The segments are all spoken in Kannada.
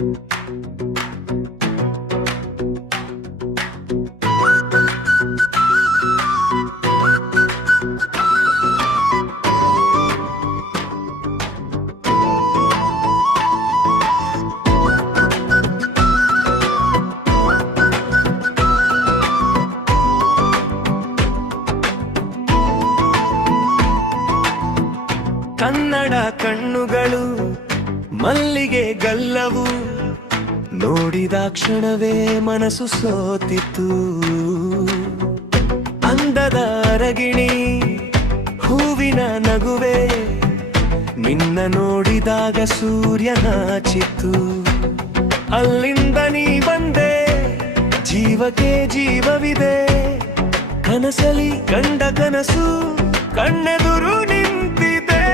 ಕನ್ನಡ ಕಣ್ಣುಗಳು ಮಲ್ಲಿಗೆ ಗಲ್ಲವು, ನೋಡಿದ ಕ್ಷಣವೇ ಮನಸ್ಸು ಸೋತಿತು. ಅಂದದ ಅರಗಿಣಿ ಹೂವಿನ ನಗುವೆ, ನಿನ್ನ ನೋಡಿದಾಗ ಸೂರ್ಯ ನಾಚಿತು. ಅಲ್ಲಿಂದ ನೀ ಬಂದೆ, ಜೀವಕ್ಕೆ ಜೀವವಿದೆ. ಕನಸಲಿ ಕಂಡ ಕನಸು ಕಣ್ಣೆದುರು ನಿಂತಿದೆ.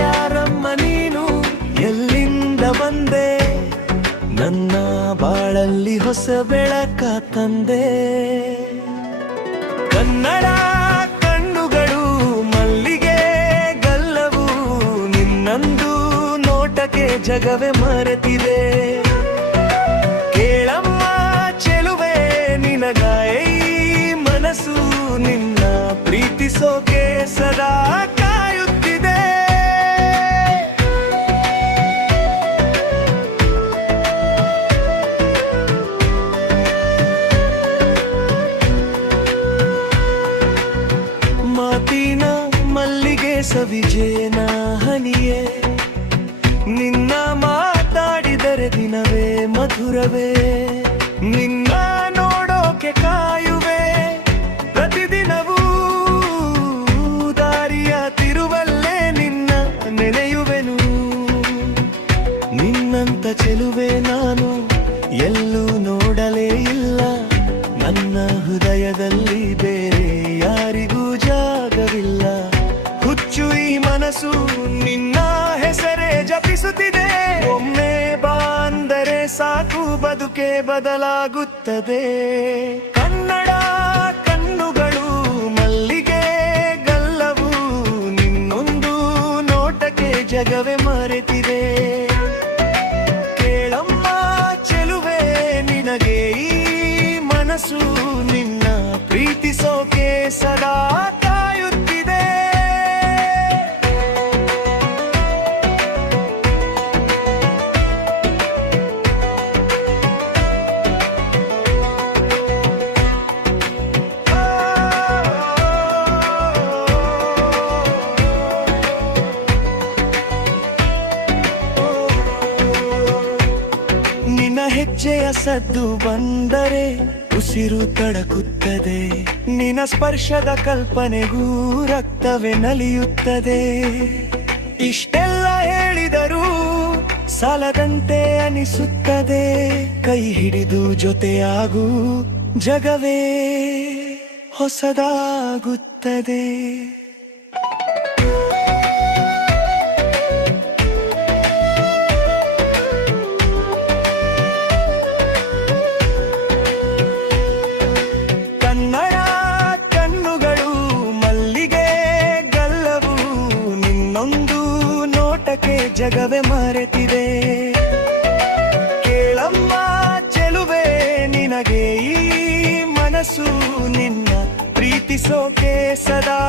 ಯಾರಮ್ಮ ನೀನು, ಎಲ್ಲಿಂದ ಬಂದೆ? ನನ್ನ ಬಾಳಲ್ಲಿ ಹೊಸ ಬೆಳಕ ತಂದೆ. ಕನ್ನಡ ಕಣ್ಣುಗಳು ಮಲ್ಲಿಗೆ ಗಲ್ಲವು, ನಿನ್ನಂದು ನೋಟಕ್ಕೆ ಜಗವೇ ಮರೆತಿದೆ. ಕೇಳಮ್ಮ ಚೆಲುವೆ ನಿನಗಾಯ ಮನಸ್ಸು, ನಿನ್ನ ಪ್ರೀತಿಸೋಕೆ ಸದಾ ಕಾಯುತ್ತಿದೆ. ಮಾತಿನ ಮಲ್ಲಿಗೆ ಸವಿಜೇನ ಹನಿಯೇ, ನಿನ್ನ ಮಾತಾಡಿದರೆ ದಿನವೇ ಮಧುರವೇ. ನಿನ್ನ ನೋಡೋಕೆ ಕಾಯುವೆ ಪ್ರತಿದಿನವೂ, ದಾರಿಯ ತಿರುವಲ್ಲೇ ನಿನ್ನ ನೆನೆಯುವೆನು. ನಿನ್ನಂತ ಚೆಲುವೆ ನಾನು ಎಲ್ಲೂ ನೋಡಲೇ ಇಲ್ಲ. ನನ್ನ ಹೃದಯದಲ್ಲಿ ಬೇರೆ ಯಾರಿಗೂ ಜಾಗವಿಲ್ಲ. ಹುಚ್ಚು ಈ ಮನಸ್ಸು ನಿನ್ನ ಹೆಸರೇ ಜಪಿಸುತ್ತಿದೆ. ಒಮ್ಮೆ ಬಂದರೆ ಸಾಕು ಬದುಕೆ ಬದಲಾಗುತ್ತದೆ. ಕನ್ನಡ ಕಣ್ಣುಗಳು ಮಲ್ಲಿಗೆ ಗಲ್ಲವು, ನಿನ್ನೊಂದು ನೋಟಕ್ಕೆ ಜಗವೇ ಮರೆತಿದೆ. ಕೇಳಮ್ಮ ಚೆಲುವೆ ನಿನಗೆ ಈ ಮನಸ್ಸು, ನಿನ್ನ ಪ್ರೀತಿಸೋಕೆ ಸದಾ ಕಾಯುತ್ತಿದೆ. ನಿನ್ನ ಹೆಜ್ಜೆಯ ಸದ್ದು ಬಂದರೆ ಉಸಿರು ತಡಕುತ್ತದೆ. ನಿನ್ನ ಸ್ಪರ್ಶದ ಕಲ್ಪನೆಗೂ ರಕ್ತವೇ ನಲಿಯುತ್ತದೆ. ಇಷ್ಟೆಲ್ಲ ಹೇಳಿದರೂ ಸಾಲದಂತೆ ಅನಿಸುತ್ತದೆ. ಕೈ ಹಿಡಿದು ಜೊತೆಯಾಗೂ ಜಗವೇ ಹೊಸದಾಗುತ್ತದೆ. ಕನ್ನಡ ಕಣ್ಣುಗಳು ಮಲ್ಲಿಗೆ ಗಲ್ಲವು, ನಿನ್ನೊಂದು ನೋಟಕ್ಕೆ ಜಗವೇ ಮರೆತಿದೆ. ಕೇಳಮ್ಮ ಚೆಲುವೆ ನಿನಗೆ ಈ ಮನಸ್ಸು, ನಿನ್ನ ಪ್ರೀತಿಸೋಕೆ ಸದಾ